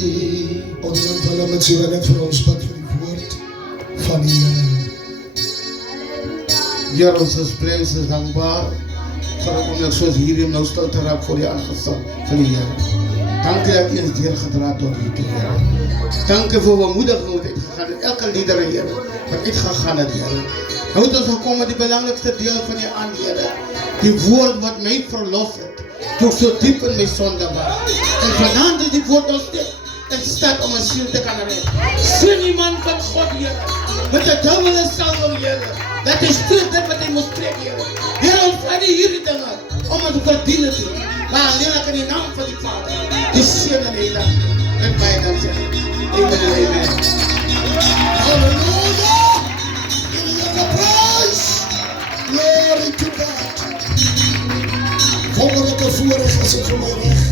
Ons dan van met so net vir ons bid vir die woord van die Here. Heer, ons is blij, ons is dankbaar om soos hierin nou stil te raak voor die aangesig van die Heer. Dankie dat U ons deurgedraad tot hier toe, Heer. Dankie vir bemoediging wat uitgegaan het, elke liedere, Heer, wat uitgegaan het, Heer. Nou het ons gekom met die belangrikste deel van die aan, Heer. Die woord wat my verlos het, toe ek so diep in my sonde was. En vanavond is die woord nog steeds in staat om een ziel te kan redden. Sien die man van God, Heer, met de dubbele salwing, Heer. Dat is terug dit wat hij moest spreken, Heer. Heer, ons vraagt hierdie dingen om het te verdienen te doen. Maar alleen ik in de naam van die Vader, die Seen en Heiland, met mij dan zeggen. Amen en amen. Hallelujah! Give you the praise! Glory to God! Wonderlijke voorrecht is het voor mij recht.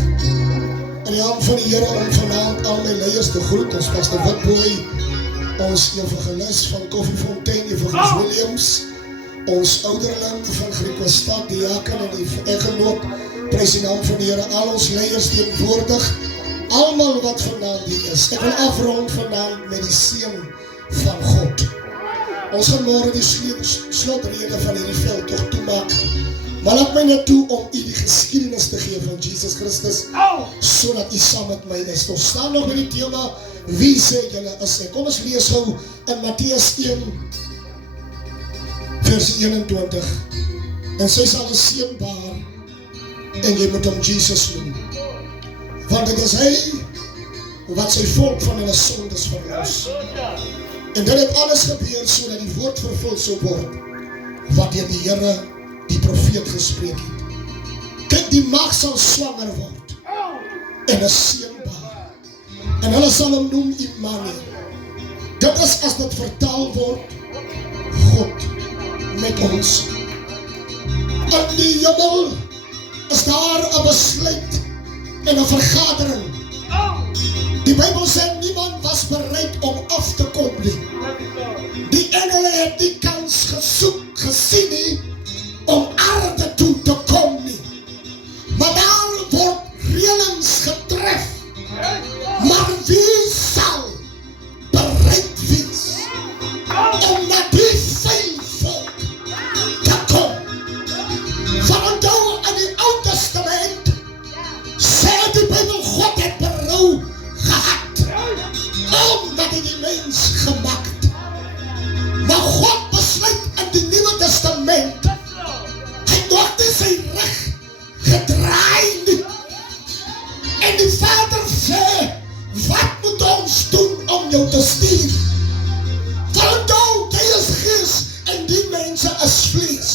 In die naam van die Here om vanavond al my leiers te groet. Ons Pastor Witboy, ons evangelist van Koffiefontein, evangelist Williams, ons ouderling van Griekwestad, diaken en die eggenoot. Prys die naam van die Here, al ons leiers teenwoordig, almal wat vandaan die is. Ek wil afrond vandaan met die seën van God. Ons gaan môre die slotrede van hierdie veldtog toemaak. Maar laat my net toe om u die geskiedenis te gee van Jesus Christus, sodat u saam met my is. Ons staan nog by die thema, wie sê julle is ek? Kom ons lees gou in Matteus 1, vers 21. En sy sal 'n seun baar, en jy moet hom Jesus noem. Want dit is hy wat sy volk van hulle sondes verlos. En dit het alles gebeur sodat die woord vervul sou word wat deur die Here die profeet gespreek het. Kyk, die mag sal swanger word en 'n seun baar. En hulle sal hom noem Immanuel. Dit is as dit vertaal word, God met ons. In die hemel is daar 'n besluit en 'n vergadering. Die Bybel sê niemand was bereid om af te kom nie. Die engele het die kans gesoek, gesien nie, om aarde toe te kom nie. Maar daar word reëlings getref. Maar wie sal bereid wees om na die volk te kom? Van onthou in die Ou Testament sê die Bybel God het berou gehad omdat hy die mens gemaak het. Maar God besluit in die Nuwe Testament, hy het nog nie sy rug gedraai nie. En die Vader sê, wat moet ons doen om jou te stuur? Want onthou, jy is gees en die mense is vlees.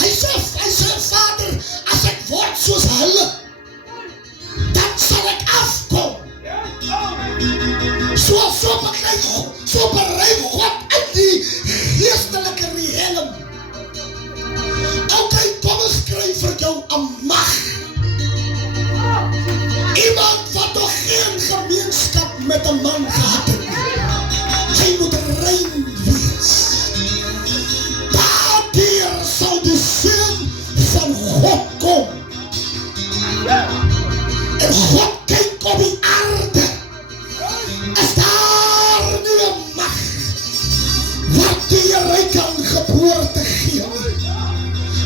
Hy sê, Vader, as ek word soos hulle, dan sal ek afkom. So berei God in die geestelike riem. Ok, kom ons kry vir jou 'n mag. Iemand wat nog geen gemeenskap met 'n man gehad het nie. Hy moet rein wees. Daardeur sal die Seun van God kom. En God kyk op die aarde. Is daar nie 'n mag wat die Here kan geboorte gee?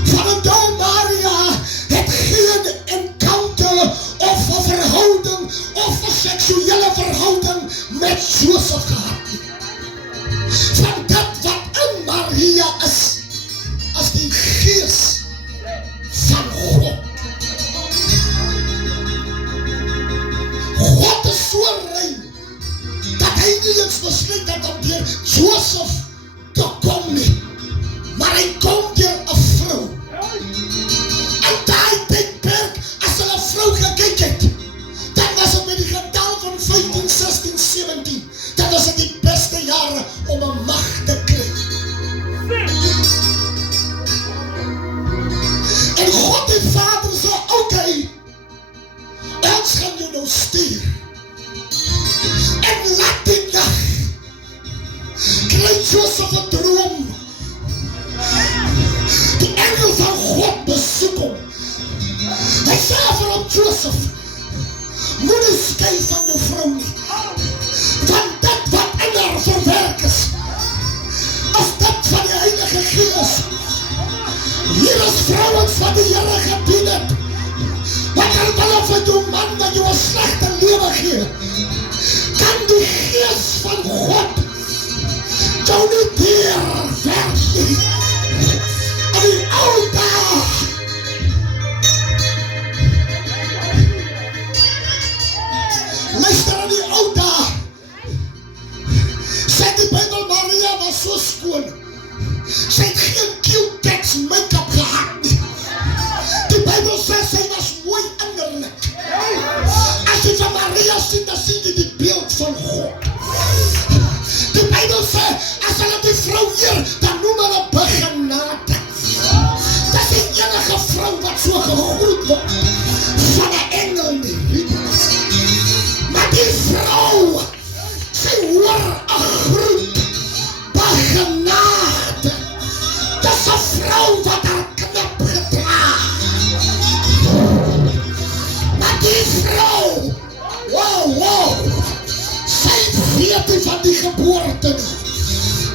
Van onthou Maria het geen encounter of 'n verhouding of 'n seksuele verhouding met Josef gehad nie. Van dit wat in Maria is die gees van God. God is so rein dat hy nie eens besluit dat om deur Josef te kom nie, maar hy kom deur 'n vrou. En daai tydperk, as hulle 'n vrou gekyk het, dan was het met die getal van 15, 16, 17, dan was het die beste jare om 'n mag te kry. En God die Vader sê, okay, ons gaan jou nou stuur. En laat die dag kry Josef 'n droom. Die engel van God besoek hom. Hy sê vir hom, Josef, Moenie skei van jou vrou nie. Want dit wat in haar verwerk is dit van die Heilige Gees. Hier is vrouens wat die Here gedien het. Wat hulle vir jou man dat jou 'n slegte lewe gee. Kan die Gees van God jou nie deurwerk nie. In die ou dae luister aan die ou dae sê die Bybel Maria was so skoon. Sy het geen Q-tex make-up gehad nie. Die Bybel sê sy was mooi innerlik. As jy van Maria sien, dan sien jy die beeld van God. Die Bybel sê, as hulle die vrou eer, dan noem hulle begenade. Dis die enige vrou wat so gegroet word van 'n engel nie. Maar die vrou, sy hoor 'n groet, begenade. Dis 'n vrou wat haar knip gedra. Maar die vrou, wow, sy weet nie van die geboorte nie.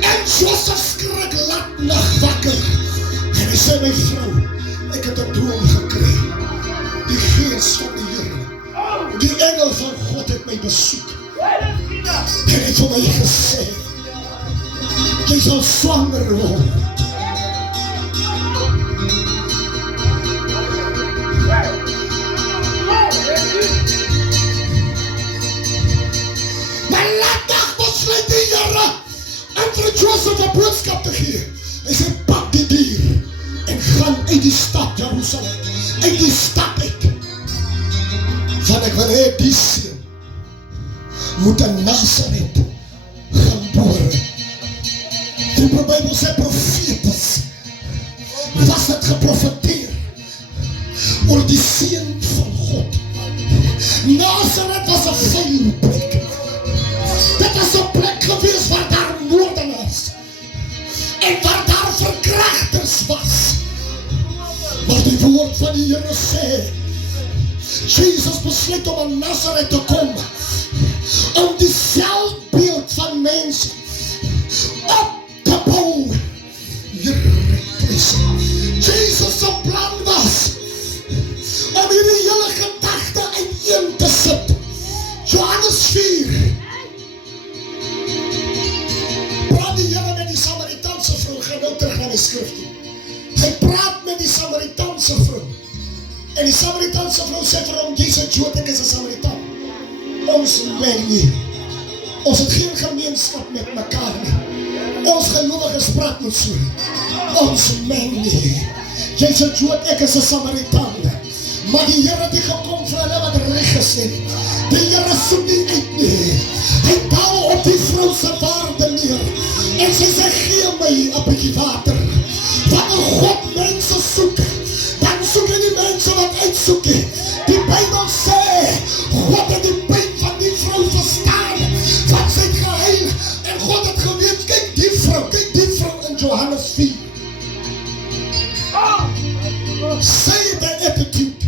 En Josef skrik laat nag wakker. En hy sê, my vrou, ek het 'n droom gekry. Die Gees van die Here, die engel van God het my besoek. En hy het vir my gesê, jy sal swanger word. Maar laat dag besluit die Here om vir Josef 'n boodskap te gee. Hy sê, pak die dier en gaan uit die stad Jerusalem, uit die stad uit. Want ek wil hê die seun moet in Nazareth gaan boor. Die Bybel sê profeties was het geprofeteer oor die seun van God. Nazareth was 'n veilige plek. Dit was 'n plek gewees waar daar moordenaars en waar daar verkrachters was. Maar die woord van die Here sê, Jesus besluit om in Nazareth te kom, om die selfbeeld van mense op te bou. Jesus se plan was om hierdie hele gedagte uiteen te sit. Johannes 4. Praat die Here met die Samaritaanse vrou, gaan nou terug na die skrif toe. Hy praat met die Samaritaanse vrou. En die Samaritaanse vrou sê vir hom, jy's 'n Jood, ek is 'n Samaritaan. Ons meng nie. Ons het geen gemeenskap met mekaar nie. Ons gelowiges praat met so. Ons meng nie. Jy's 'n Jood, ek is 'n Samaritaan. Maar die Here het nie gekom vir hulle wat reg is nie. Die Here soek nie uit nie. Hy bou op die vrou se waarde neer. En sy sê, gee my 'n bietjie water. Wanneer God mense soek, dan soek hy nie mense wat uitsoek nie. Die Bybel sê, God het die pyn van die vrou verstaan, want sy het gehuil, en God het geweet, kyk die vrou in Johannes 4. Sy het 'n attitude.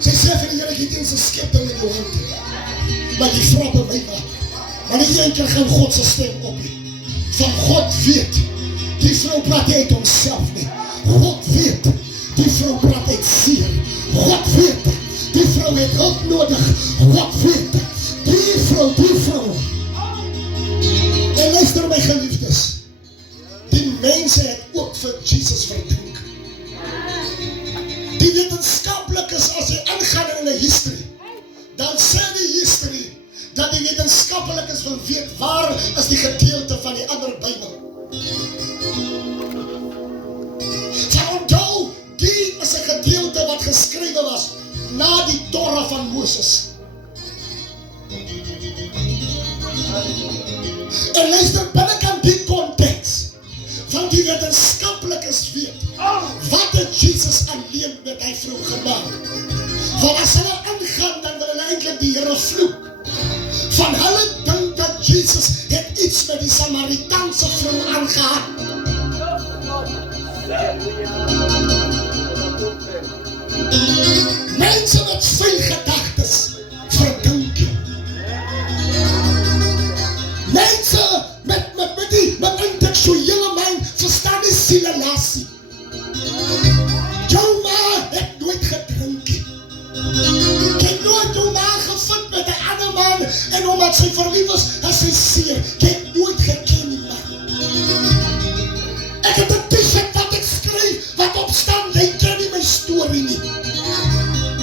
Sy sê vir die Here, jy het eens 'n skepting in jou hand. Maar die vrou by my maak. Maar nie een keer gaan God se stem op nie. Van God weet, die vrou praat nie uit homself nie. God weet, die vrou praat uit seer. God weet, die vrou het hulp nodig. God weet, die vrou. En luister my geliefdes, die mense het ook vir Jesus verdink. Die wetenskaplikes, as jy ingaan in 'n history, dan sê die history dat die wetenskaplikes wil weet waar is die gedeelte van die ander Bybel. Van onthou, die is 'n gedeelte wat geskrywe was na die Torah van Moses. En luister, binnekant die konteks van die wetenskaplikes weet, wat het Jesus alleen met hy vrou gemaak? Want as hulle ingaan, dan wil hulle eintlik die Here vloek. Van hulle dink dat Jesus het iets met die Samaritaanse vrou aangehad. Mense met veel gedagtes, En omdat sy verlief is sy seer. Jy het nooit geken nie, man. Ek het 'n t-shirt wat ek skryf, wat op staan, jy ken nie my storie nie.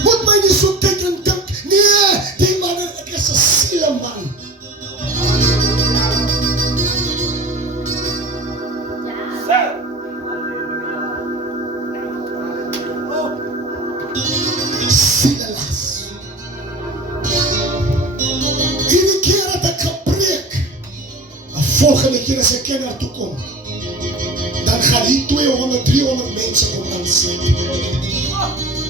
Moet my nie so kyk en dink, nee, die man, ek is 'n sieleman. Sienelas. Hierdie keer het ek gepreek. En volgende keer as ek kenner toe kom, dan gaan hier 200, 300 mense kom aansluit.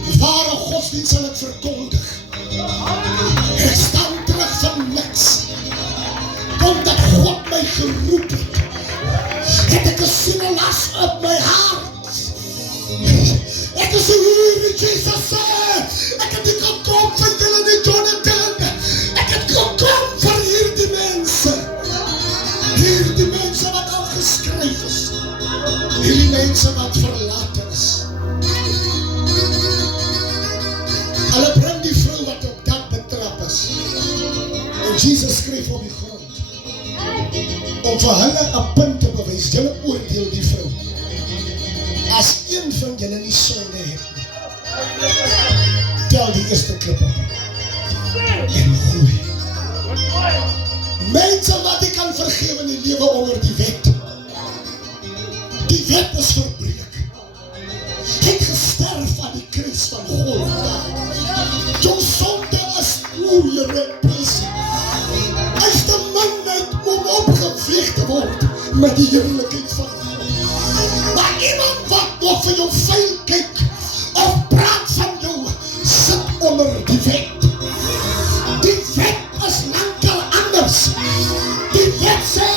Die ware godsdienst sal ek verkondig. Ek staan terug van niks. Omdat God my geroep het ek 'n sienelas op my hart. Ek is hier, Jesus sê, ek het nie gekom vir julle nie, Jonathan. Ek het gekom vir hierdie mense. Hierdie mense wat afgeskryf is. Hierdie mense wat verlaat is. Hulle bring die vrou wat op dak betrap is. En Jesus skryf op die grond. Om vir hulle 'n punt te bewys, julle oordeel die vrou. As een van julle nie sonde het, tel die eerste klip op en gooi. Mense wat ek kan vergewe in die lewe onder die wet. Die wet is verbreek. Jy het gesterf aan die kruis van Golgotha. Jou sonde is oorreplace. As die minheid om opgeveeg te word met die heerlikheid van God. Maar iemand wat nog vir jou vuil kyk of praat van jou, sit onder die wet. Die wet is lankal anders. Die wet sê,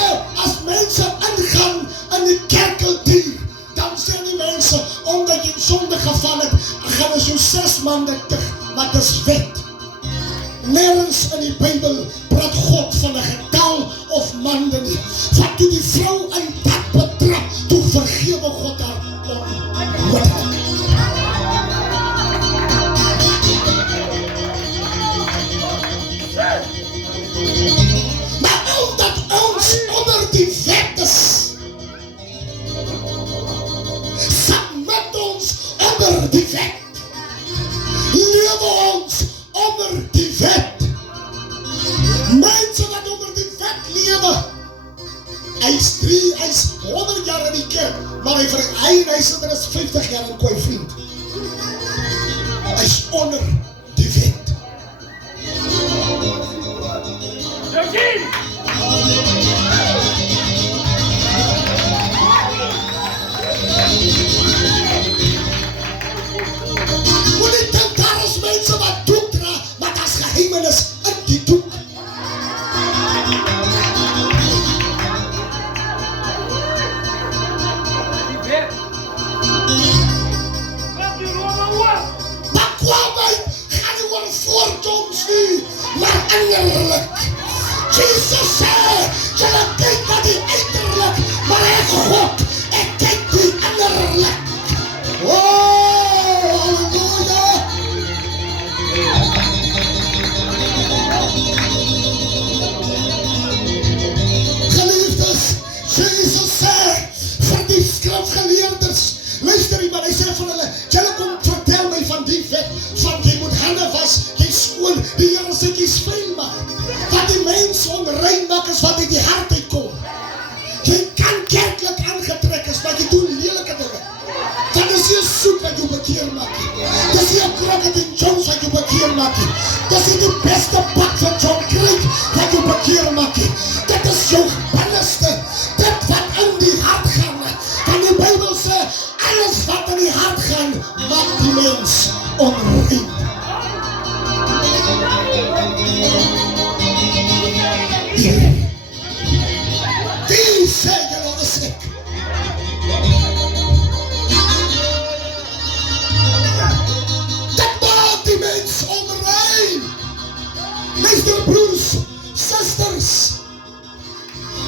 as mense ingaan in die kerkeldier, dan sê die mense, omdat jy in sonde geval het, gaan ons jou 6 maande terug, maar dit is wet. Nergens in die Bybel praat God van 'n getal of maande nie. Want toe die vrou in dat betrap, toe vergewe God haar onmiddellik. Maar omdat ons onder die wet is, submit ons onder die wet. Lewe ons onder die wet. Mense wat onder die wet lewe. Hy is 100 jaar in die kerk, maar hy sit er is 50 jaar in kooi vriend. Hy is onder die wet. Moet nie dink daar is mense wat doek dra, maar daar is geheimenis in die doek. Bekwaamheid gaan nie oor voorkoms nie, maar innerlik. Jesus sê, julle kyk na die uiterlik, maar ek God, ek kyk die innerlik. Oh, halleluja! Geliefdes, Jesus sê vir die skrifgeleerders, luister maar, hy sê vir hulle, julle kom vertel my van die wet, van jy moet hande was, jy skoon, die Here sê jy vuil maak. Wat die mens onrein maak is wat uit die hart uitkom. Jy kan kerklik aangetrek is, maar jy doen lelike dinge. Dat is nie soep wat jy bekeer maak nie. Dis nie 'n Crockett en Jones wat jy bekeer maak nie. Dis nie die beste pak van John Craig wat jy bekeer maak nie. Dit is jou binneste, dit wat in die hart gaan. Want die Bybel sê, alles wat in die hart gaan, maak die mens onrein. Die sê julle is ek. Dit maak die mens onrein. Luister broers, susters,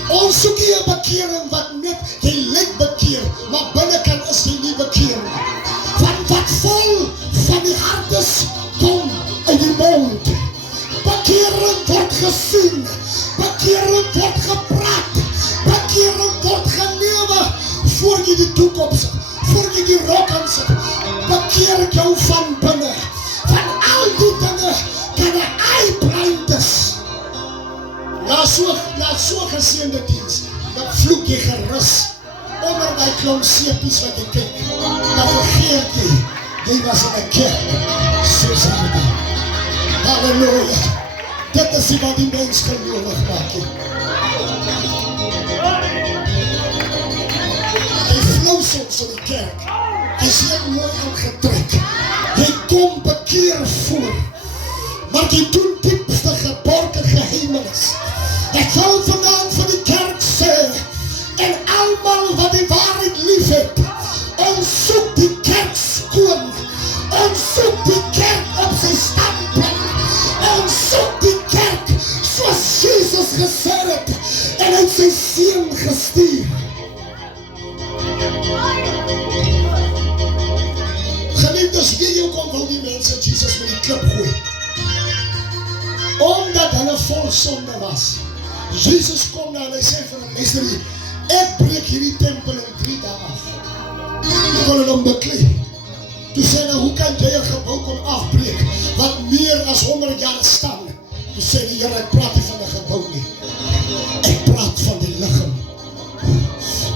ons soek nie 'n bekering wat net jy lyk bekeer, maar binnekant is jy nie bekeer nie. Want wat vol van die hart is, kom uit die mond. Bekering word gesien, bekering word gepraat, bekering word gelewe, voor jy die doek opsit, voor jy die rok aansit, bekeer ek jou van binne, van al die dinge, kan hy blind is. Na so geseende diens, dan vloek jy gerus, onder die klomp seepies wat jy kyk, dan vergeet jy was in 'n kerk, soos hierdie. Halleluja, dit is wat die mens gelowig maak. Jy flou soms in die kerk, jy is heel mooi aangetrek, jy kom bekeer voor, maar jy doen diepste geborgen geheimenis. Ek wil vanaand van die kerk sê, en almal wat die waarheid lief het, ons soek die kerk skoon, ons soek die kerk op sy standpunt, ons soek die kerk soos Jesus gesê het, en uit sy seun gestuur. Geliefdes, wie jou kom wil die mense Jesus met die klip gooi, omdat hulle vol sonde was. Jesus kom na en hy sê vir hulle, luister hier, ek breek hierdie tempel in 3 dae af. Ek wil hom beklei. Toe sê hy, hoe kan jy 'n gebou kon afbreek, wat meer as 100 jaar staan? Toe sê die Here, ek praat nie van 'n gebou nie. Ek praat van die liggaam.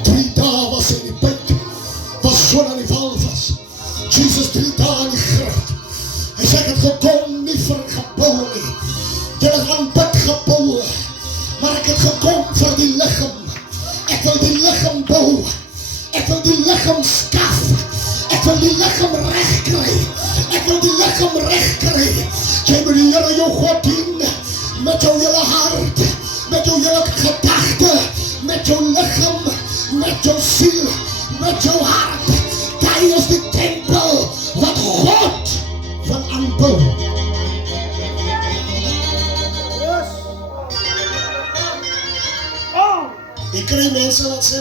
3 dae was hy in die buik, was so aan die wal was. Jesus 3 dae in die graf. Hy sê, ek het gekom nie vir 'n gebou nie. Julle gaan bid gebou, maar ek het gekom vir die liggaam. Ek wil die liggaam bou. Ek wil die liggaam skaf. Ek wil die liggaam reg kry. Ek wil die liggaam reg kry. Jy moet die Here jou God dien met jou hele hart, met jou hele gedagte, met jou liggaam, met jou siel, met jou hart. Daai is die tempel wat God wil aanbou. Jy kry mense wat sê,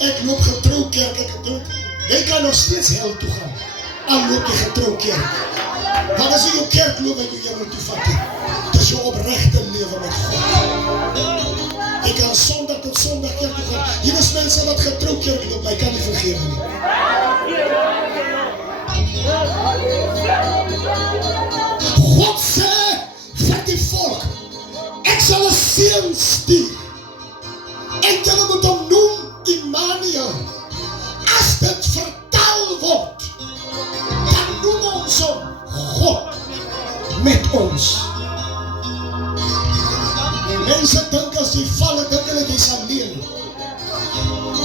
ek loop getrou kerk, ek het dood. Jy kan nog steeds hel toe gaan, al loop jy getrou kerk. Wat is jou kerk loop wat jy hemel toe vat? Dit is jou opregte lewe met God. Jy kan sondag tot sondag kerk toe gaan. Hier is mense wat getrou kerk loop, my kan nie vergewe nie. God sê vir die volk, ek sal 'n seun stuur. En julle moet hom noem Immanuel. As dit vertaal word, dan noem ons hom God met ons. Mense dink as jy val, dink hulle jy's alleen.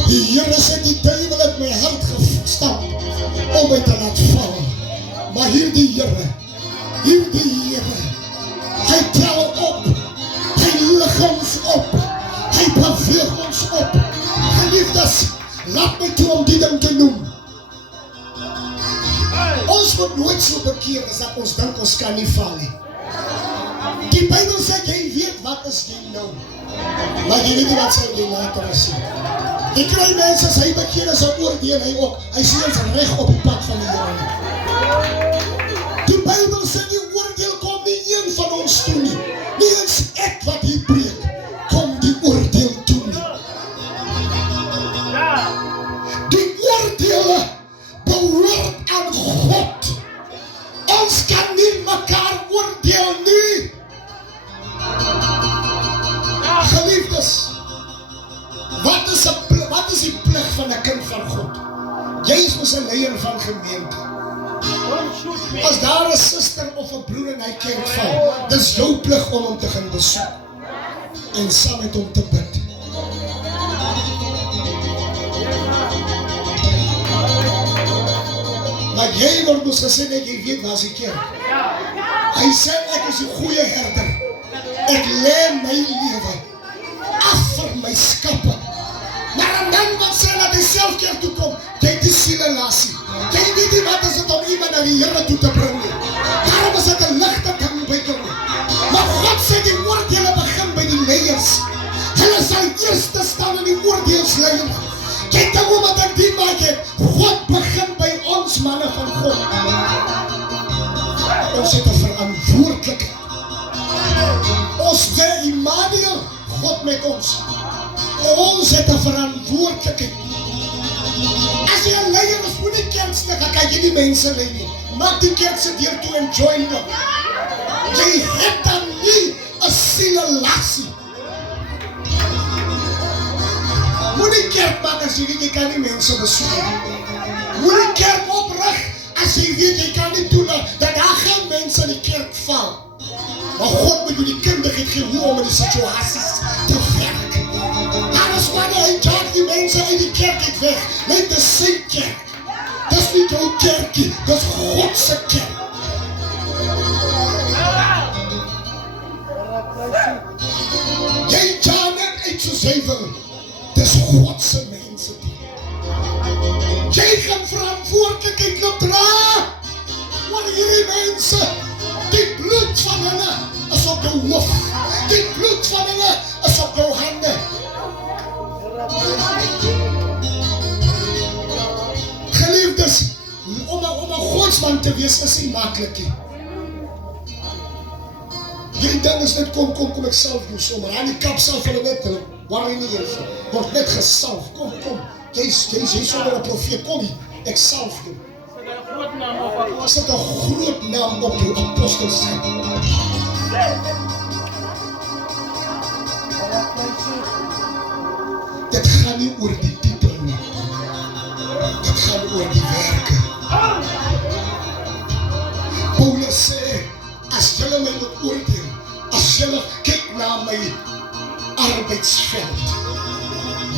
Die Here sê die duiwel het my hart gestap om my te laat val. Maar hierdie Here, hy tel op, hy lig ons op. Hy beweeg ons op. Geliefdes, laat my toe om die ding te noem. Ons moet nooit so bekeer as dat ons dink ons kan nie val nie. Die Bybel sê, jy weet wat is jy nou, maar jy weet nie wat sal jy later sien. Jy kry mense, as hy bekeer is, hy oordeel hy ook. Hy sê ons reg op die pad van die Here. Die Bybel sê, die oordeel kom nie een van ons toe nie. Nie eens ek wat hier preek, kom die oordeel toe nie. Die oordeele behoort aan God. Ons kan nie mekaar oordeel nie. Geliefdes, wat is die plig van 'n kind van God? Jy is mos 'n leier van gemeente. As daar 'n suster of 'n broer in hy kerk val, dis jou plig om hom te gaan besoek en saam met hom te bid. Maar jy word mos gesê dat jy weet waar is die kerk. Hy sê, ek is 'n goeie herder. Ek lê my lewe af vir my skappe. Maar 'n man wat sê dat hy self kerk toe kom, jy het die siele lasie. Jy weet nie wat is dit om iemand na die Here toe te bring nie. Daarom is dit 'n ligte ding by jou. Maar God sê die oordeele begin by die leiers. Hulle sal eerste staan in die oordeelslyn. Kyk dan hoe wat ek die maak het. God begin by ons manne van God. Ons het 'n verantwoordelikheid. Ons vir Immanuel, God met ons. Ons het 'n verantwoordelikheid. As jy 'n leier is, moet nie kerkstuk, dan kan jy die mense lei nie. Maak die kerk se deur toe en join them. Jy het dan nie 'n sielelasie. Moet nie kerk maak as jy weet jy kan nie mense besoek. Moet nie kerk oprig as jy weet jy kan nie doen dat daar geen mense in die kerk val. Maar God moet jou die kundigheid gee hoe om in die situasies te werk. Anders wanneer hy jaag die mense uit die kerk uit weg, net die sy kerk. Dis nie jou kerkie, dis God se kerk. Jy jaag net uit soos hy wil. Dis God se mense die. Jy gaan verantwoordelikheid loop dra. Want hierdie mense, die bloed van hulle is op jou hoof. Die bloed van hulle is op jou hande. Geliefdes, om 'n godsman te wees is nie maklik nie. Hierdie ding is net kom ek self doen sommer. Aan die kap self hulle net, waarin nie eens, word net gesalf. Kom, jy sommer 'n profeet, kom hier, ek salf jou. Sit 'n groot naam op jou apostelskap. Dit gaan nie oor die titel nie. Dit gaan oor die werke. Paulus sê, as julle my moet oordeel, as julle kyk na my arbeidsveld,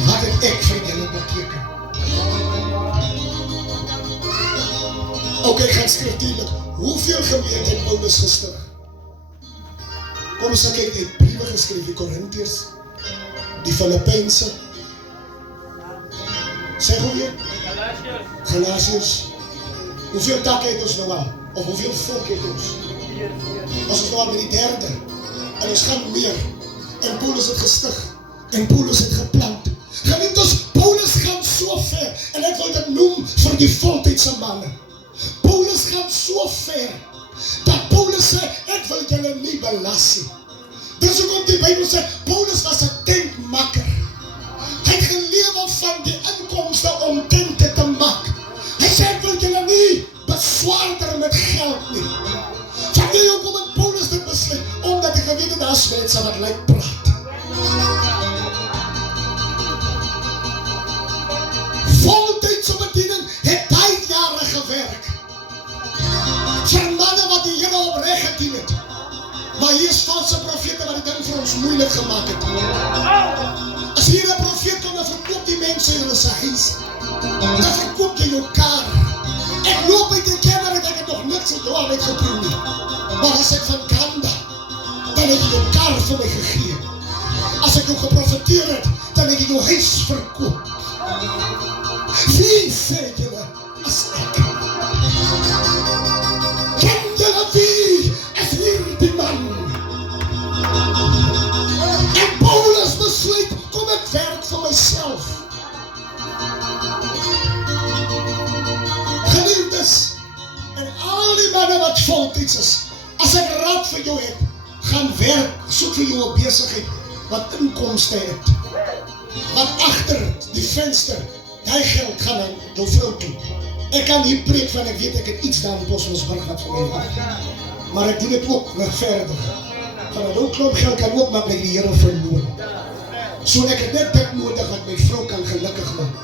wat het ek vir julle beteken? Oké, gaan skriftuurlik. Hoeveel gemeente het Paulus gestig? Kom ons kyk, hy het briewe geskryf, die Korintiërs, die Filippense. Sê hoe weer? Galasiërs. Hoeveel takke het ons nou al? Of hoeveel volk het ons? Ons is nou al by die derde. En ons gaan meer. En Paulus het gestig. En Paulus het geplant. Geliefdes, Paulus gaan so ver. En ek wil dit noem vir die voltydse manne. Paulus gaan so ver, dat Paulus sê, ek wil julle nie belas nie. Dis hoekom die Bybel sê, Paulus was 'n tentmaker. Hy het gelewe van die inkomste om tente te maak. Hy sê, ek wil julle nie beswaarder met geld nie. Van die hoekom het Paulus dit besluit, omdat hy geweet het, daar is mense wat lyk praat. Voltydse bediening het baie jare gewerk. Vir manne wat die Here opreg gedien het. Maar hier is valse profete wat die ding vir ons moeilik gemaak het. As hier 'n profeet kom, dan verkoop die mense in hulle se huis. Dan verkoop jy jou kar. Ek loop uit die kamer en ek het nog niks in jou uitgeproef nie. Maar as ek van Kanda, dan het jy jou kar vir my gegee. As ek jou geprofeteer het, dan het jy jou huis verkoop. Wie sê julle as ek? Ken julle wie is hierdie man? En Paulus besluit, kom ek werk vir myself. Geliefdes, en al die manne wat voltyds is, as ek raad vir jou het, gaan werk, soek vir jou 'n besigheid wat inkomste het. Wat agter die venster, die geld gaan aan jou vrou toe. Ek kan hier preek van, ek weet ek het iets daar in Bosmosburg wat vir my wacht. Maar ek doen het ook regverdig. Van 'n ou klomp geld kan ook maak dat die Here verloor. So ek het net dit nodig wat my vrou kan gelukkig maak.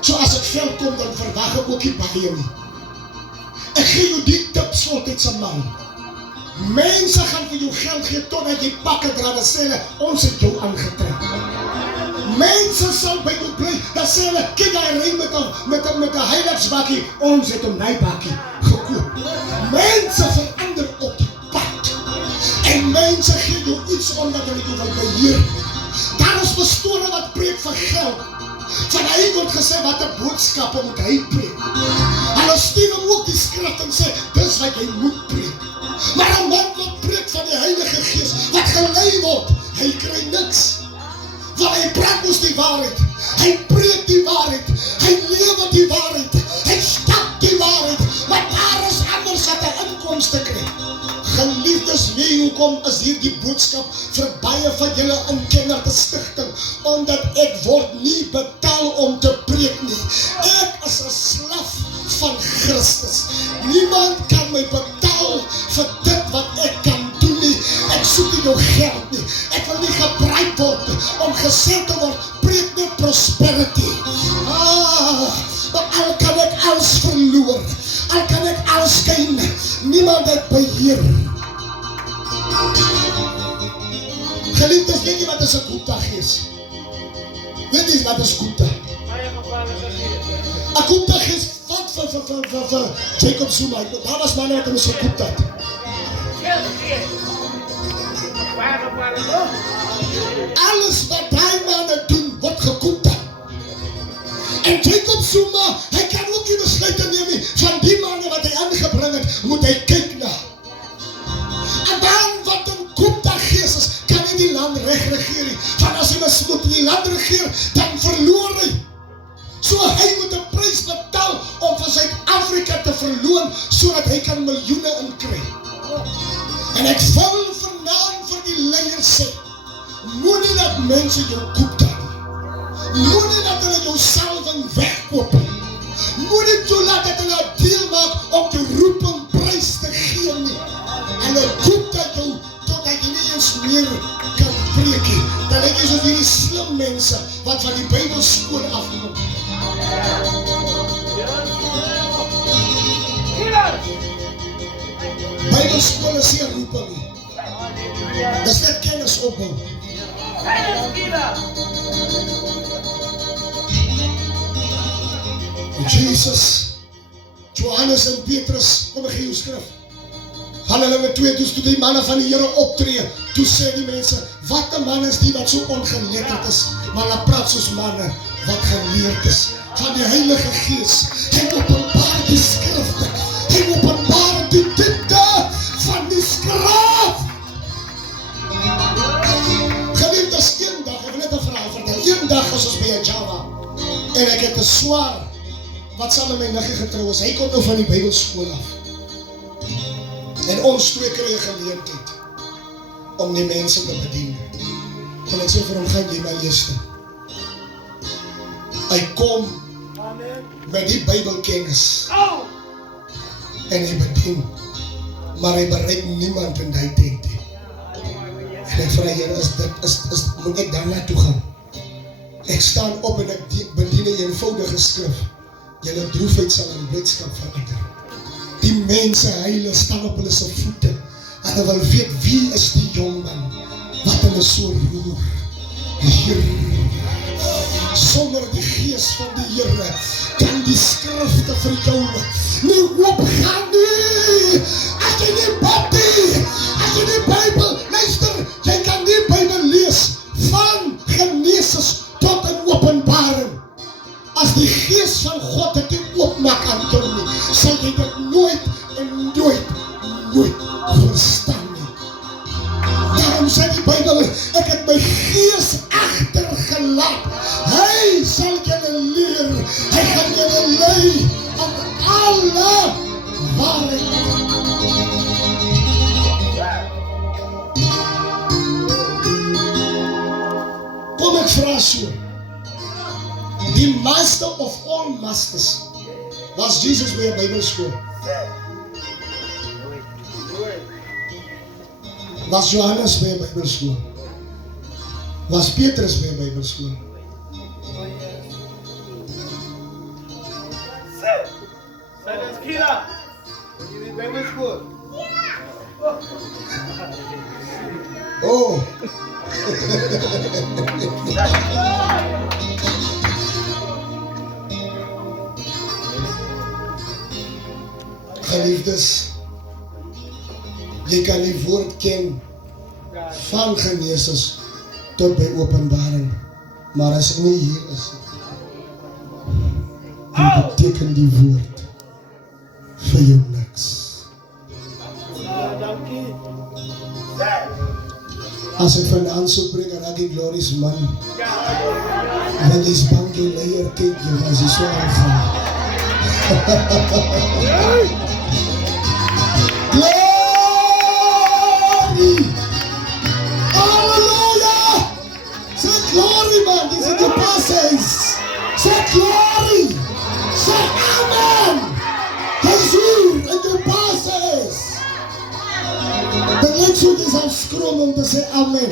So as ek veld kom, dan verwag ek ook nie baie nie. Ek gee jou die tips voltydse man. Mense gaan vir jou geld gee totdat jy pakke dra, dan sê hulle, ons het jou aangetrek. Mense sal by jou bly, dan sê hulle, kyk hy ry met 'n Hilux-bakkie, ons het 'n nybakkie gekoop. Mense verander op die pad. En mense gee jou iets omdat hulle jou wil beheer. Daar is pastore wat preek vir geld. Van hy word gesê wat 'n boodskappe moet hy preek. Hulle stuur hom ook die skrif en sê, dis wat jy moet preek. Maar 'n man wat preek van die Heilige Gees, wat gelei word, hy kry niks. Want hy praat mos die waarheid, hy preek die waarheid, hy lewe die waarheid, hy stap die waarheid, maar daar is anders wat 'n inkomste kry. Geliefdes, sê hoekom is hierdie boodskap vir baie van julle in Kennerde Stichting, omdat ek word nie betaal om te preek nie. Ek is 'n slaaf van Christus. Niemand kan my betaal vir dit wat ek kan doen nie. Ek soek nie jou geld nie. Ek wil nie gebruik word om gesê te word, preek net prosperity. Maar al kan ek alles verloor, al kan ek alles kyn, niemand het beheer. Geliefdes, weet jy wat is 'n Gupta gees? Weet jy wat is Gupta? 'n Gupta gees wat vir Jacob Zuma. Daar was manne wat hom so Gupta het. Alles wat daai manne doen, word gekoepta. En Jacob Zuma, hy kan ook nie besluite neem nie. Van die manne wat hy aangebring het, moet hy kyk na. En dan wat 'n Gupta gees is, kan hy die land regeer nie. Van as hy moet die land regeer, dan verloor hy. So hy moet 'n prys betaal om vir Suid-Afrika te verloon, sodat hy kan miljoene inkry. En ek wil vanaand vir die leiers sê, moenie dat mense jou Gupta nie. Moenie dat hulle jou salwing wegkoop nie. Moenie toelaat dat hulle 'n deal maak om jou roeping prys te gee nie. Hulle Gupta jou totdat jy nie eens meer kan preek nie. Dan lyk jy soos hierdie slim mense wat van die Bybelskool afkom. Bybelskool is nie 'n roeping nie. Dis net kennis opbou. Jesus, Johannes en Petrus, kom ek gee jou skrif. Handelinge 2, toe die manne van die Here optree, toe sê die mense, wat 'n man is die wat so ongeletterd is, maar hulle praat soos manne wat geleerd is. Van die Heilige Gees, hy openbaar die skrifte, hy openbaar die diepte van die skrif. Geliefdes, eendag, ek wil net 'n verhaal vertel, eendag was ons by 'n Java, en ek het 'n swaar, wat saam met my niggie getrou is, hy kom nou van die Bybelskool af. En ons twee kry 'n geleentheid om die mense te bedien. En ek sê vir hom, gaan jy maar eerste. Hy kom met die Bybelkennis en hy bedien, maar hy bereik niemand in die tent nie. En ek vraag, Here, moet ek daarna toe gaan? Ek staan op en ek bedien 'n eenvoudige skrif. Julle droefheid sal in blydskap verander. Die mense, hulle staan op hulle se voete. Hulle wil weet, wie is die jong man wat hulle so roer? Hier, sonder die Gees van die Here, kan die skrifte vir jou nie oopgaan nie. As jy nie bid nie, as jy die Bybel, luister, jy kan die Bybel lees, van Genesis tot in Openbaring. As die Gees van God dit nie oopmaak aan jou nie, sal jy dit nooit en nooit verstaan nie. Daarom sê die Bybel, ek het my Gees agtergelaat. Hy sal julle leer, hy gaan julle lei aan alle waarheid. Kom ek vra so, die master of all masters, was Jesus by 'n Bybelskool? Was Johannes by 'n Bybelskool? Was Petrus by 'n Bybelskool? Silence Kira! You in Bybelskool? Oh! Geliefdes, jy kan die woord ken van Genesis tot by Openbaring, maar as jy nie hier is, dan beteken die woord vir jou niks. As ek vandaan sou bring, en ek die glories man, want die spankie leier kyk jy, as die so aangaan. Glory! Net so jy sal skroom om te sê amen.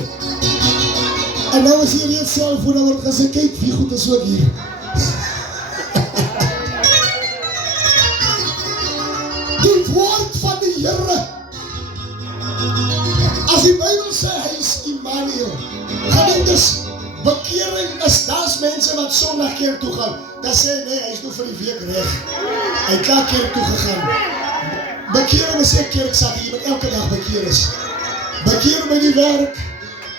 En nou is hier reeds selfoon, dan word gesê, kyk, wie goed is ook hier. Die woord van die Here. As die Bybel sê, hy is Immanuel. Geliefdes, bekering is, daar's mense wat Sondag kerk toe gaan. Dan sê, nee, hy is nou vir die week reg. Hy het klaar kerk toe gegaan. Bekering is nie kerksak, jy moet elke dag bekeer is. Bekeer by die werk,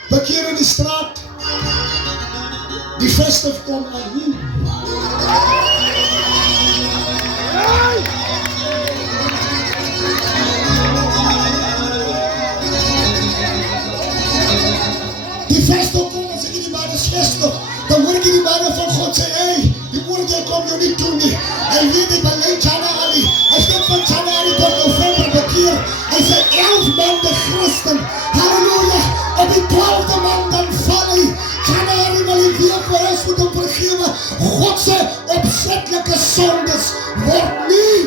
bekeer in die straat. Die festive kom aan hoe. Die festive kom, as ek in die baan is festive, dan hoor ek in die baan van God sê, hey, die oordeel kom jou nie toe nie. Hy weet ek ben alleen Januari. Hy stem van Januari tot November bekeer. Hy sê 11 maande Christen. Halleluja. Op die 12de maand dan val hy. Januari wil hy weer vir ons moet hom vergewe. God se opsetlike sondes word nie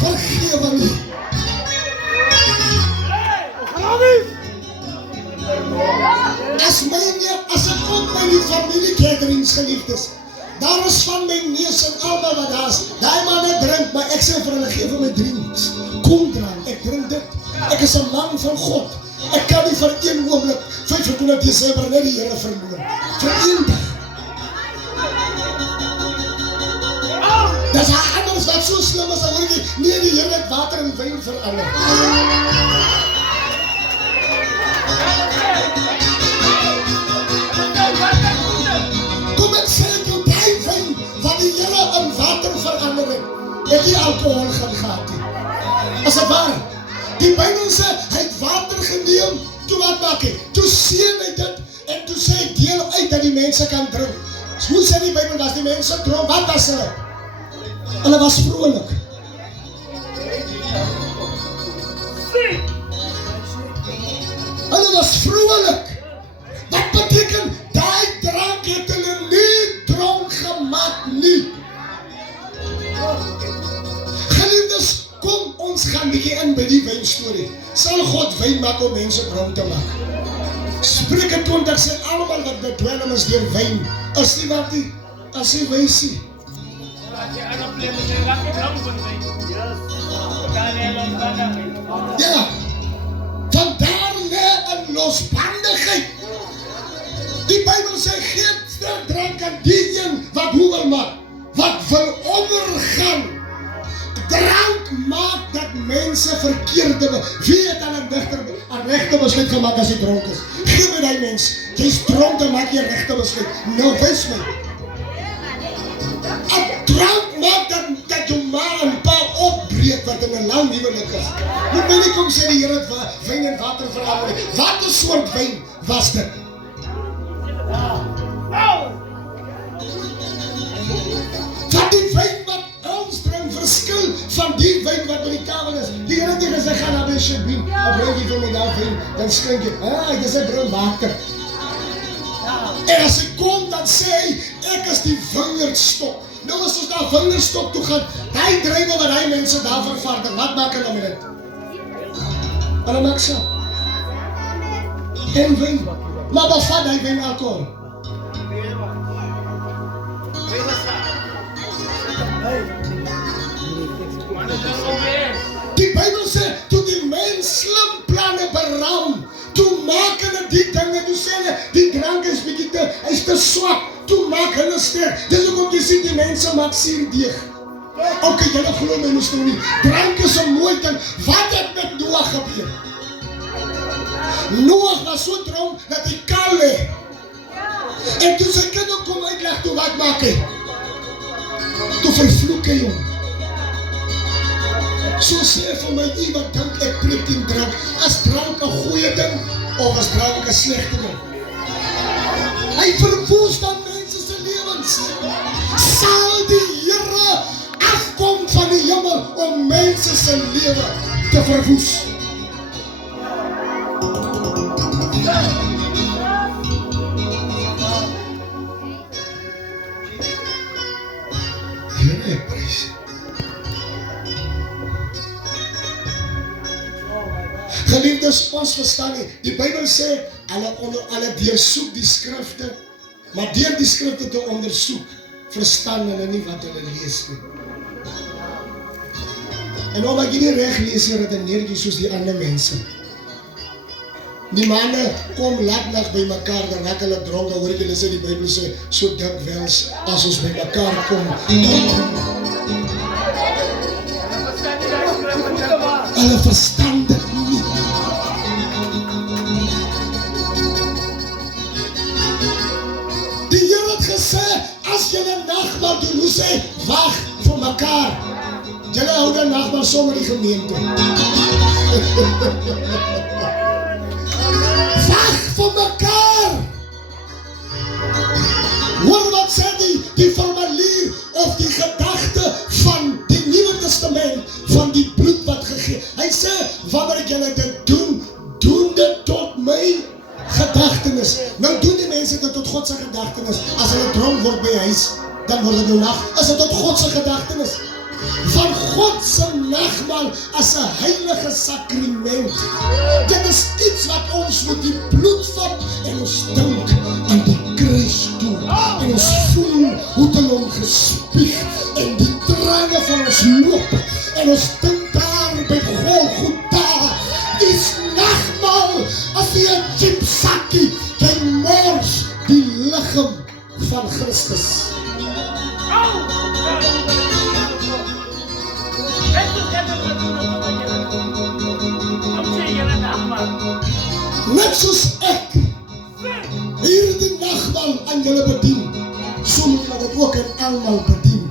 vergewe nie. As ek kom by die familie gatherings geliefdes, daar is van my neus en almal wat daar is. Daai manne drink, maar ek sê vir hulle, geef my drinks. Kom drank, ek drink dit. Ek is 'n man van God. Ek kan nie vir een oomblik 25 Desember net die Here verloor. Vir een dag. Dis anders wat so slim is, dan hoor jy, nee, die Here het water en wyn verander. Kom ek sê ek jou die wyn wat die Here in water verander het nie alcohol gaan gehad nie. As het waar, die Bybel sê, hy het water geneem, toe wat maak hy? Toe seën hy dit, en toe sê hy deel uit dat die mense kan drink. Hoe sê die Bybel, was die mense dronk, wat was hulle? Hulle was vrolik. Hulle was vrolik. Wat beteken, die drank het hulle nie dronk gemaak nie. Geliefdes, kom ons gaan bietjie in by die wynstorie. Sal God wyn maak om mense dronk te maak? Spreuke 20 sê almal wat bedwelm is deur wyn, is nie wat nie, as nie wysie. Ja, vandaar lê 'n losbandigheid. Die Bybel sê, geen sterk drank aan die een wat hoe wil maak, wat wil ondergaan. Drank maak dat mense verkeerde, wie het aan 'n digter aan regte besluit gemaak as hy dronk is? Geef my die mens, jy's dronk, dan maak jy regte besluit. Nou, wys my. 'n Drank maak dat jou ma en pa opbreek wat in 'n lang huwelik is. Moet my nie kom sê die Here het wyn en water verander. Wat 'n soort wyn was dit? Wat die wyn wat ons drink verskil van die wyn wat by die kabel is. Die Here het nie gesê, gaan na by Shabin, en bring jy vir my daar wyn, dan skink jy, dit is 'n bron water. En as hy kom, dan sê hy, ek is die vingerstok. Nou as ons daar vingerstok toe gaan, die druiwe wat die mense daar vervaardig, wat maak hulle met dit? Hulle maak sap. En wyn. Maar bevat die wyn alcohol? Die Bybel sê, toe die mens slim planne beraam, toe maak hulle die dinge, toe sê hulle, die drank is bietjie te, hy is te swak, toe maak hulle sterk. Dis ook om te sien, die mense maak suurdeeg. Ok, julle glo my moes nou nie. Drank is 'n mooi ding. Wat het met Noag gebeur? Noag was so dronk, dat hy kaal lê. En toe sy kind ook kom uitleg, toe wat maak hy? Toe vervloek hy hom. So sê vir my iemand, dink ek preek teen drank, as drank 'n goeie ding, of as drank 'n slegte ding? Hy verwoes dan mense se lewens. Sal die Here afkom van die hemel om mense se lewe te verwoes? Here ek prys. Geliefdes, is ons verstaan nie. Die Bybel sê, hulle deursoek die skrifte, maar deur die skrifte te ondersoek, verstaan hulle nie wat hulle lees nie. En omdat jy nie reg lees hier het 'n neertjie soos die ander mense. Die manne kom laat by mekaar, dan raak hulle dronk, hoor ek julle sê, die Bybel sê, so dikwels as ons by mekaar kom, hulle verstaan dit nie. Die Here het gesê, as julle nagmaal doen, hoe sê, wag vir mekaar. Julle hou dan nagmaal sonder die gemeente. Wag vir mekaar. Hoor wat sê die formulier of die gedagte van die Nuwe Testament, van die bloed wat gegee. Hy sê, wanneer julle dit doen, doen dit tot my gedagtenis. Nou doen die mense dit tot God se gedagtenis. As hulle dronk word by huis, dan word dit nag. Is dit tot God se gedagtenis? Van God se nagmaal as 'n heilige sakrament. Dit is iets wat ons met die bloed vat en ons dink aan die kruis toe. En ons voel hoe dit hom gespieg en die trane van ons loop. En ons dink daar by Golgotha is nagmaal as die chipsakkie, die mors die liggaam van Christus. Net soos ek hierdie nagmaal aan julle bedien, so moet julle dit ook aan almal bedien.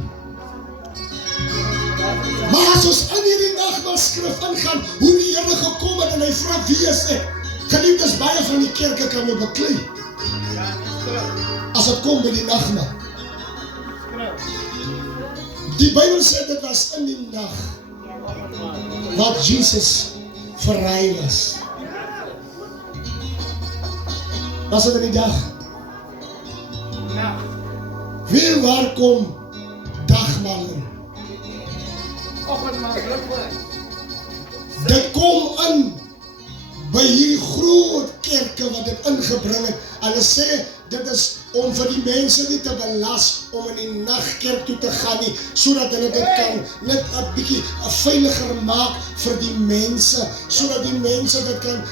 Maar as ons aan hierdie nagmaal skrif ingaan, hoe die Here gekom het en hy vra wie is ek? Geliefdes, baie van die kerke kan my beklei as het kom by die nagmaal. Die Bybel sê dit was in die nag wat Jesus verraai was. Was dit in die dag? Wie waar kom dagmaal in? Dit kom in by hierdie groot kerke wat dit ingebring het. Hulle sê dit is om vir die mense nie te belas om in die nagkerk toe te gaan nie, sodat hulle dit kan net 'n bietjie veiliger maak vir die mense, sodat die mense dit kan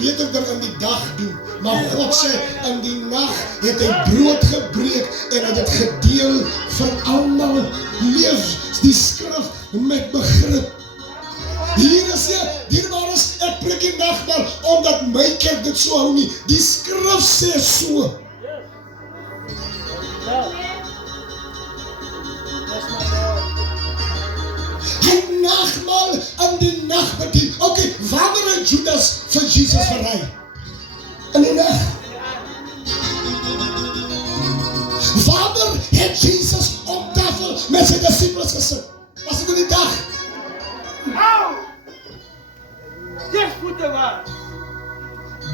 beter in die dag doen. Maar God sê, in die nag het hy brood gebreek en het dit gedeel vir almal. Leef die skrif met begrip. Hier is ek preek die nagmaal omdat my kerk dit so hou nie. Die skrif sê so. Hy nagmaal in die nag bedien. Okay, wanneer het Judas vir Jesus verraai? In die nag. Wanneer het Jesus op tafel met sy disippels gesit? Was dit in die dag?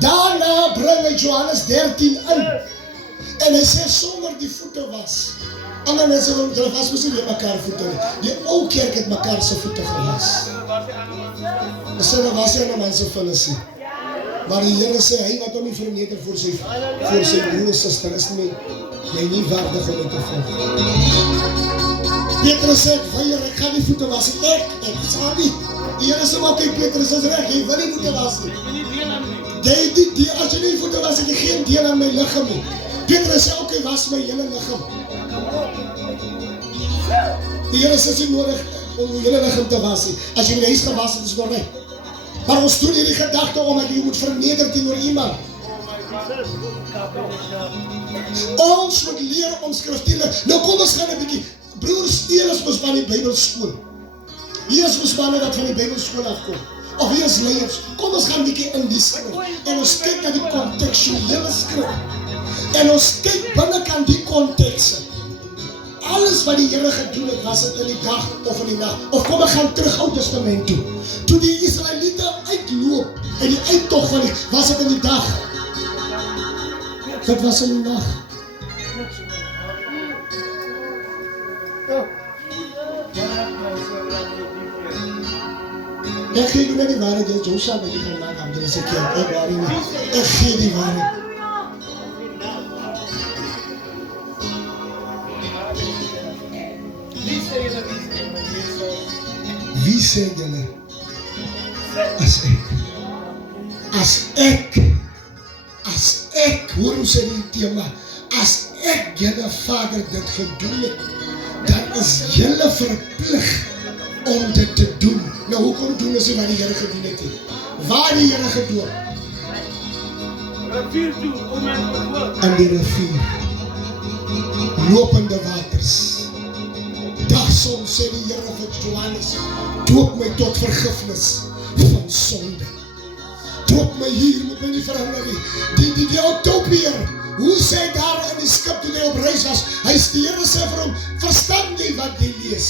Daarna bring hy Johannes 13 in. En hy sê sonder die voete was. Ander mense wil hulle was moes nie mekaar voete nie. Die ou kerk het mekaar se voete gewas. Hulle was nie ander mense van hulle. Maar die Here sê hy wat hom nie verneder voor sy broer en suster is nie waardig om te volg. Petrus sê, ek gaan nie voete was nie. Ek sal nie. Die Here sê, maar kijk, Petrus is reg, jy wil nie voete was nie. As jy nie voete was, ek geen deel aan my lichaam nie. Petrus sê, okay, was my hele lichaam. Die Here sê, is nie nodig om die hele lichaam te was nie. As jy in die huis gewas het, is nog nie. Maar ons doen hierdie gedagte omdat jy moet verneder teenoor iemand. Ons moet leer om skriftuurlik. Nou kom ons gaan 'n bietjie. Broers, hier is ons van die Bybelskool. Hier is ons manne wat van die Bybelskool afkom. Of hier is leiers. Kom ons gaan 'n bietjie in die skrif. En ons kyk na die kontekstuele skrif. En ons kyk binnekant die kontekste. Alles wat die Here gedoen het, was dit in die dag of in die nag. Of kom ons gaan terug Ou Testament toe. Toe die Israeliete uitloop en die uittog van die, was dit in die dag. Dit was in die nag. Ek gee jou net die waarheid, jy Joshua wat jy gaan maak, Andries, ek waar nie. Ek gee die waarheid. Wie sê julle? As ek, hoor hoe sê die thema, as ek julle Vader dit gedoen het, dan is julle verplig om dit te doen. Nou, hoekom doen is wat die Here gedoen het? Waar die Here gedoen? In die rivier. Lopende waters. Daarsom sê die Here vir Johannes, doop my tot vergifnis van sonde. Doop my hier, moet my nie verander nie. Die Otopier, hoe sê daar in die skip toe hy op reis was, die Here sê vir hom, verstaan jy wat jy lees?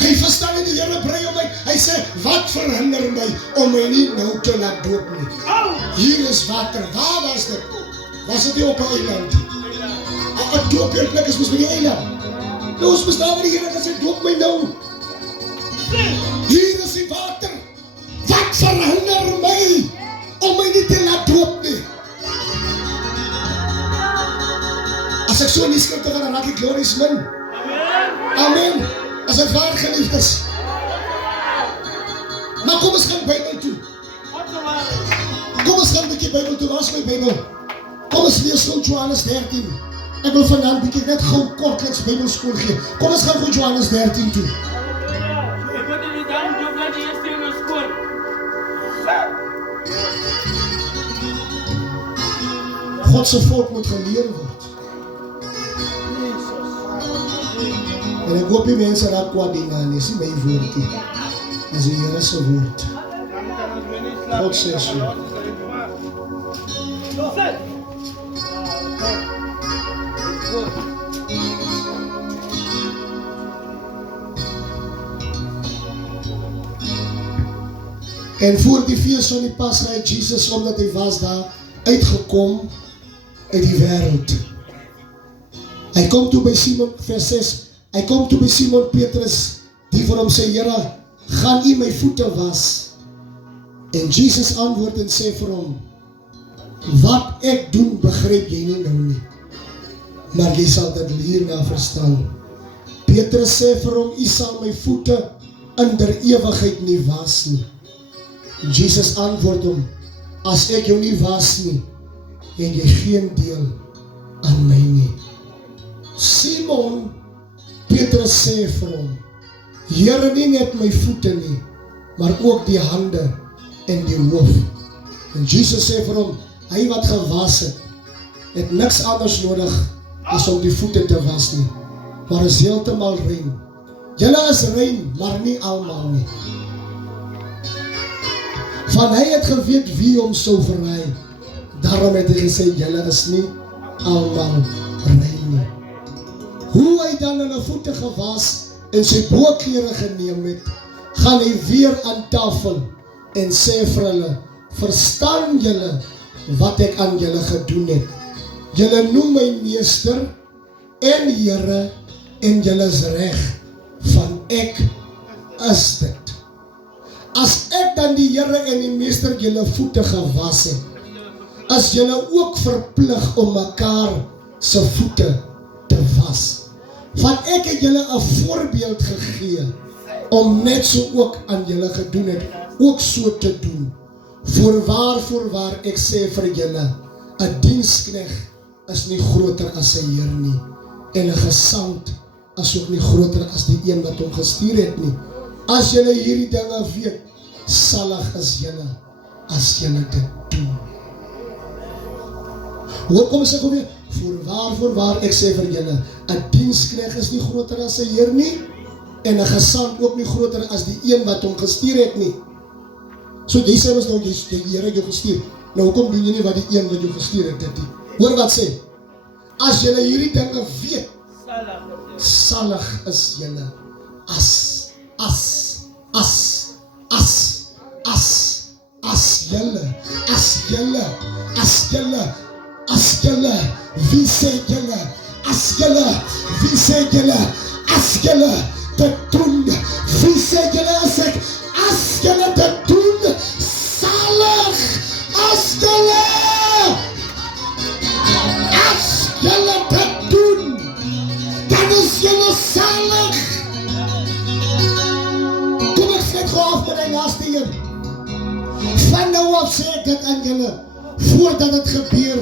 Hy verstaan nie, die Here brei om my, hy sê, wat verhinder my om my nie nou te laat doop nie? Hier is water, waar was dit? Was dit nie op 'n eiland? 'n doopplek is mos by die eiland. Nou ons bestaan waar die Here gesê, doop my nou. Hier is die water. Wat verhinder my om my nie te laat doop nie? As ek so in die skrifte gaan, dan raak ek glories min. Amen. As ek waar geliefd is. Maar kom ons gaan Bybel toe. Kom ons gaan 'n bietjie Bybel toe. Waar is my Bybel? Kom ons lees gou Johannes 13. Ek wil vanavond bietjie net gou kortliks Bybelskool gee. Kom ons gaan gou Johannes 13 toe. Ek het nie dan doop laat die eerste in ons skool. God se volk moet geleer word. En ek hoop die mense raak kwaad hierna, dis nie my woord nie. Dis die Here se woord. God sê so. En voor die fees van die Pasga het Jesus, omdat hy was daar, uitgekom uit die wêreld. Hy kom toe by Simon, vers 6, hy kom toe by Simon Petrus, die vir hom sê, Here, gaan u my voete was? En Jesus antwoord en sê vir hom, wat ek doen, begryp jy nie nou nie, maar jy sal dit hierna verstaan. Petrus sê vir hom, u sal my voete in der ewigheid nie was nie. Jesus antwoord hom, as ek jou nie was nie, en jy geen deel aan my nie. Simon, Petrus sê vir hom, Here, nie net my voete nie, maar ook die hande en die hoof. En Jesus sê vir hom, hy wat gewas het niks anders nodig as om die voete te was nie, maar is heeltemal rein. Julle is rein, maar nie almal nie. Van hy het geweet wie hom sou verraai. Daarom het hy gesê, julle is nie almal rein nie. Hoe hy dan hulle voete gewas en sy boklere geneem het, gaan hy weer aan tafel en sê vir hulle, verstaan julle wat ek aan julle gedoen het? Julle noem my meester en Here en julle is reg, van ek is dit. As ek dan die Here en die meester julle voete gewas het, as julle ook verplig om mekaar se voete te was. Want ek het julle 'n voorbeeld gegee, om net so ook aan julle gedoen het, ook so te doen. Voorwaar, ek sê vir julle, 'n diensknegt is nie groter as sy heer nie, en 'n gesant is ook nie groter as die een wat hom gestuur het nie. As julle hierdie dinge weet, salig is julle, as julle dit doen. Hoor, kom ons sê gou weer, voorwaar, ek sê vir julle, 'n diensknegt is nie groter as sy heer nie, en 'n gesant ook nie groter as die een wat hom gestuur het nie. So jy sê ons nou, die Here het jou gestuur, nou hoekom doen jy nie wat die een wat jou gestuur het dit nie? Hoor wat sê, as julle hierdie dinge weet, salig is julle, as julle, wie sê julle, dit doen, wie sê julle, as julle julle, as julle dit doen, dan is julle salig. Kom ek sluit gou af met die laaste een. Van nou af sê ek dit aan julle, voordat dit gebeur,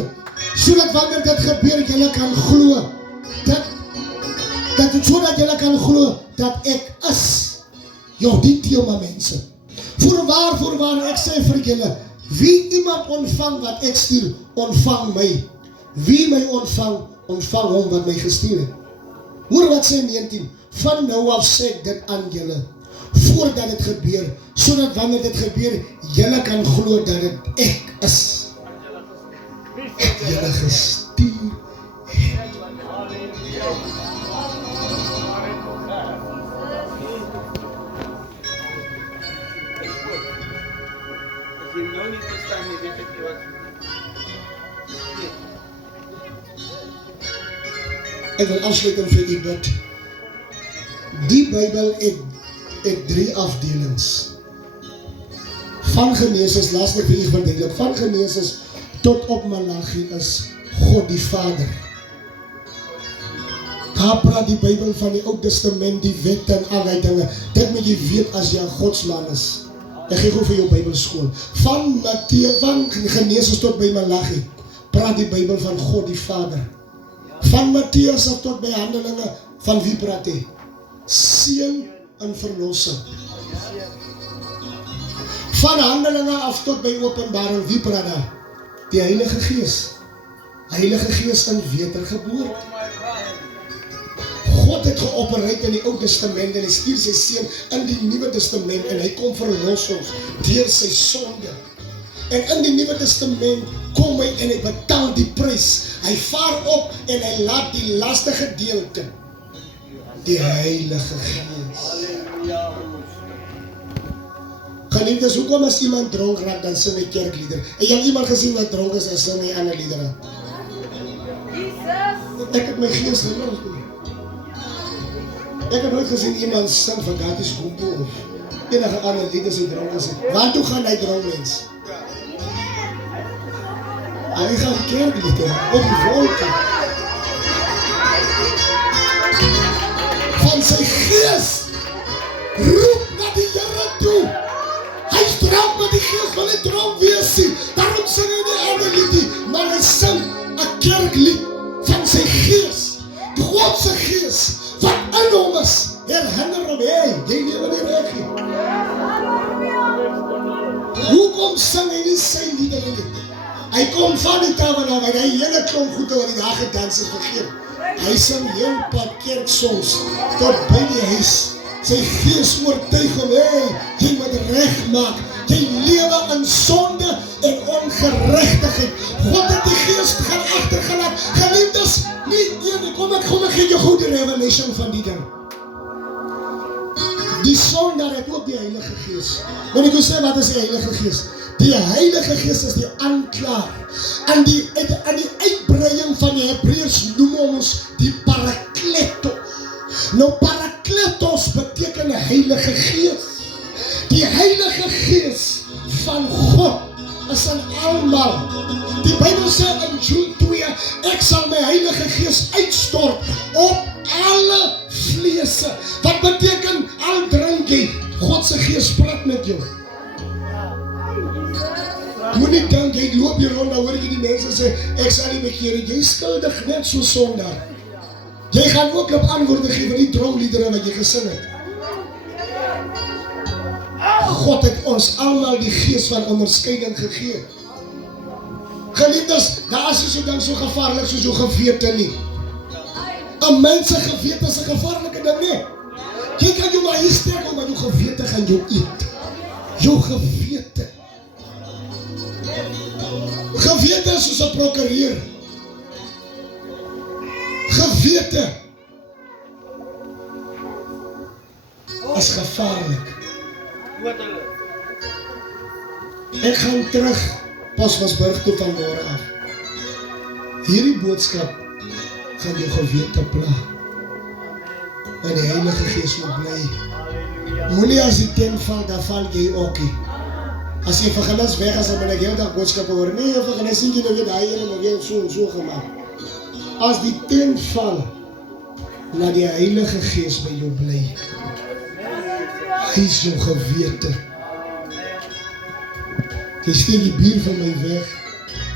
sodat wanneer dit gebeur, julle kan glo, sodat julle kan glo, dat ek is, die tema mense. Voorwaar, ek sê vir julle, wie iemand ontvang wat ek stuur, ontvang my. Wie my ontvang hom wat my gestuur het. Hoor wat sê 19, van nou af sê ek dit aan julle, voordat dit gebeur, sodat wanneer dit gebeur, julle kan glo dat dit ek is. Ek julle gestuur het. As jy nou nie verstaan nie, weet ek nie wat. Ek wil afsluit en vir u bid. Die Bybel het 3 afdelings. Van Genesis, laat ek vir u verduidelik, van Genesis tot op Malachi is God die Vader. Daar praat die Bybel van die Ou Testament, die wette en allerlei dinge. Dit moet jy weet as jy 'n godsman is. Ek gee gou vir jou Bybelskool. Van Genesis tot by Malachi praat die Bybel van God die Vader. Van Matteus af tot by Handelinge, van wie praat hy? Seun en verlossing. Van Handelinge af tot by Openbaring, wie praat daar? Die Heilige Gees. Heilige Gees in wedergeboorte. God het geopereer in die Ou Testament en hy stuur sy seun in die Nuwe Testament en hy kom verlos ons deur sy sonde. En in die Nuwe Testament kom hy en hy betaal die prys. Hy vaar op en hy laat die laaste gedeelte, die Heilige Gees. Geliefdes, hoekom as iemand dronk raak, dan sing hy kerkliedere? En jy het iemand gesien wat dronk is en sing hy ander liedere? Ek het my gees gelos. Ek het nooit gesien iemand sing van Gaties Hoepo of enige ander lied as hy dronk is. Waartoe gaan hy dronk, mens? Hy gaan kerkliedere op die wolke. Van sy gees roep na die Here toe. Hy is dronk met die gees, wil nie dronk wees nie. Daarom sing hy nie ander lied nie, maar hy sing 'n kerklied van sy gees. Die Godse gees wat in hom is, herinner hom, jy lewe nie reg nie. Hoekom sing hy nie sy liedere nie? Hy kom van die tabernakel, hy hele klomp goede wat die dag gedans het vergeet. Hy sing heel pad kerksongs tot by die huis. Sy gees oortuig hom, jy moet reg maak. Jy lewe in sonde en ongeregtigheid. God het die gees gaan agtergelaat. Geliefdes, nie een, kom ek gee jou goede revelation van die ding. Die sondaar het ook die Heilige Gees. Moet ek jou sê, wat is die Heilige Gees? Die Heilige Gees is die aanklaer. Aan die uitbreiding van die Hebreërs noem ons die Parakletos. Nou Parakletos beteken Heilige Gees. Die Heilige Gees van God is in almal. Die Bybel sê in Jude 2, ek sal my Heilige Gees uitstort op alle vleese. Wat beteken al drink jy? God se Gees praat met jou. Moenie dink, jy loop hier rond, dan hoor jy die mense sê, ek sal nie bekeer, jy skuldig net so sondaar. Jy gaan ook op antwoorde gee vir die droomliedere wat jy gesing het. God het ons almal die gees van onderskeiding gegee. Geliefdes, daar is so ding so gevaarlik soos jou gewete nie. 'n mens se gewete is 'n gevaarlike ding nie. Jy kan jou maar hier steek, maar jou gewete gaan jou eet. Jou gewete. Gewete is soos 'n prokureur. Gewete is gevaarlik. Ek gaan terug Posmasburg toe van môre af. Hierdie boodskap gaan jou gewete pla. En die Heilige Gees moet bly. Moenie as die teen val, dan val jy ook nie. As jy vergelis weg as dan ek heel dag boodskappe hoor. Nee, jy vergelis nie nou weer daai ene maar weer so en so gemaak. As die teen val, laat die Heilige Gees by jou bly. Hy is jou gewete. Jy steek die bier van my weg,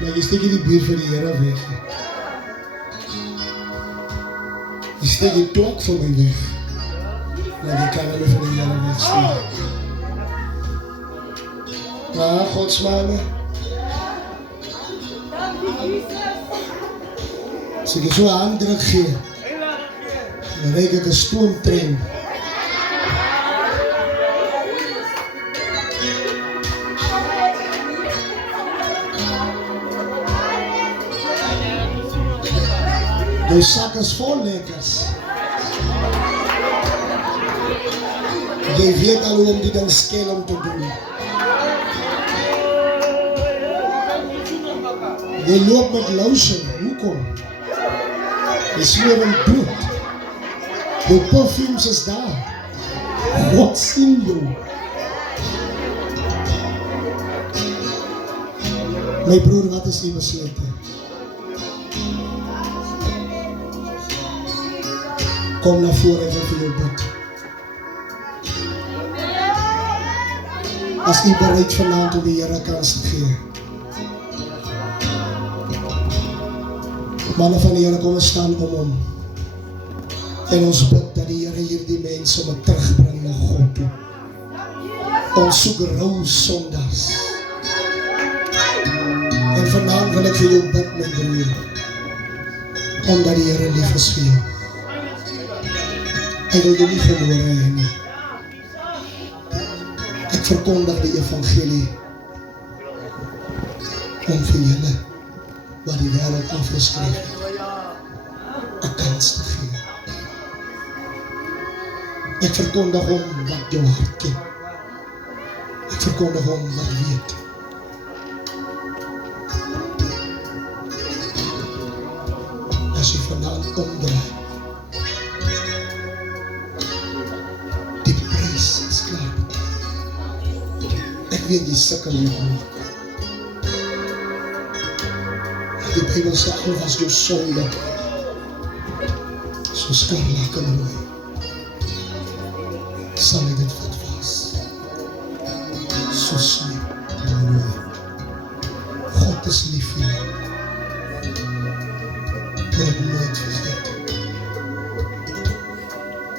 maar jy steek nie die bier van die Here weg. Jy steek die klok van my weg, maar jy kan hulle van die Here wegsteek. Maar Godsmanne, as ek so 'n handdruk gee, dan reik ek 'n stoomtrein. Jou sak is vol lekkers. Jy weet al hoe om die ding skel om te doen. Jy loop met lotion, hoekom? Jy smeer hom dood. Jou perfumes is daar. God sien jou. My broer, wat is die besluite? Kom na vore, ek wil vir jou bid. As jy bereid vanaand om die Here kans te gee. Manne van die Here, kom ons staan om hom. En ons bid dat die Here hierdie mense moet terugbring na God toe. Ons soek rou sondaars. En vanaand wil ek vir jou bid, my broer, omdat die Here lief is vir jou. Hy wil jou nie verloor hê nie. Ek verkondig die evangelie om vir julle wat die wêreld afgeskryf het, 'n kans te gee. Ek verkondig hom wat jou hart ken. Ek verkondig hom wat weet. As jy vanaand omdraai, die prys is klaar. Ek weet jy sukkel hiermee. Die Bybel sê al was jou sonde so skarlakenrooi, sal hy dit wat was so sneeuwrooi. God is lief vir jou. Wil ek nooit vergeet.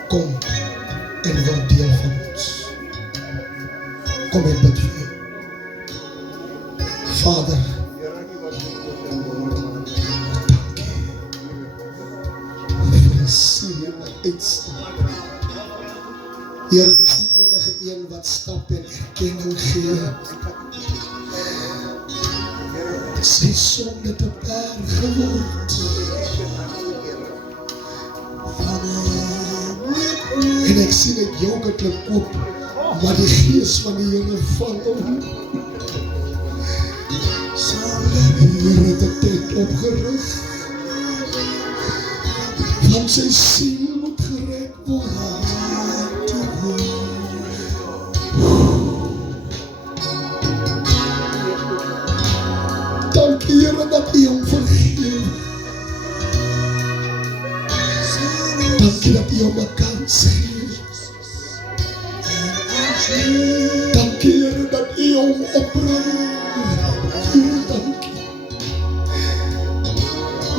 Kom en word deel van ons. Kom en bid vir jou. Vader, Here, dis die enige een wat stap en erkenning gee. Sy sonde te berg geword. En ek sien het yoghurt koop, maar die gees van die Here val om. Die Here het 'n tent opgerig, want sy siel moet gered word. Dank Here dat U hom vergeef. Dank dat U hom 'n kans gee. Dank Here dat U hom opbring. Dank U.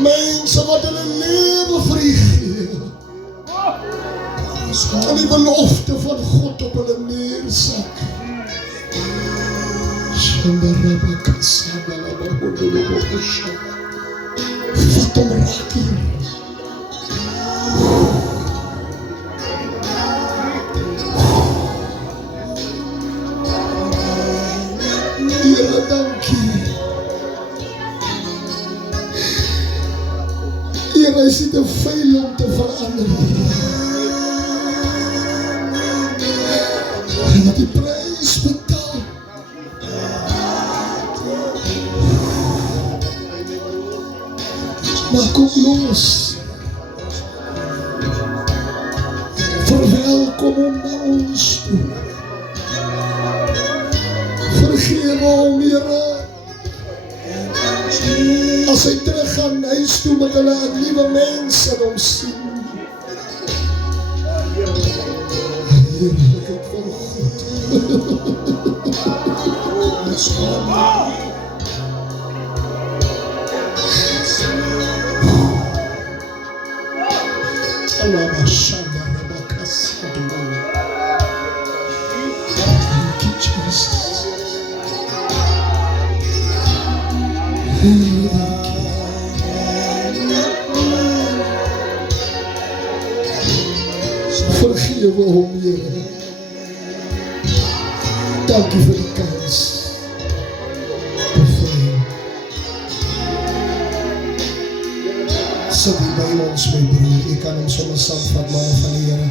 Mense wat hulle lewe vir U gee. En die belofte van God op hulle neersak. Vat hom raak hier. Here, dankie. Here, hy is nie te veel om te verander. En dat die prys betaal. Maak hom los. Verwelkom hom na ons toe. Vergeef hom, Here. As hy terug gaan huis toe met hulle 'n nuwe mens in hom sien. Heerlikheid van God. Allah Shanda Rabakasadu. Thank you, Jesus. Vergewe hom, Here. Dankie vir die kans. Bevry. Sit hier by ons, my broer. Jy kan hom sommer saamvat, man van die Here.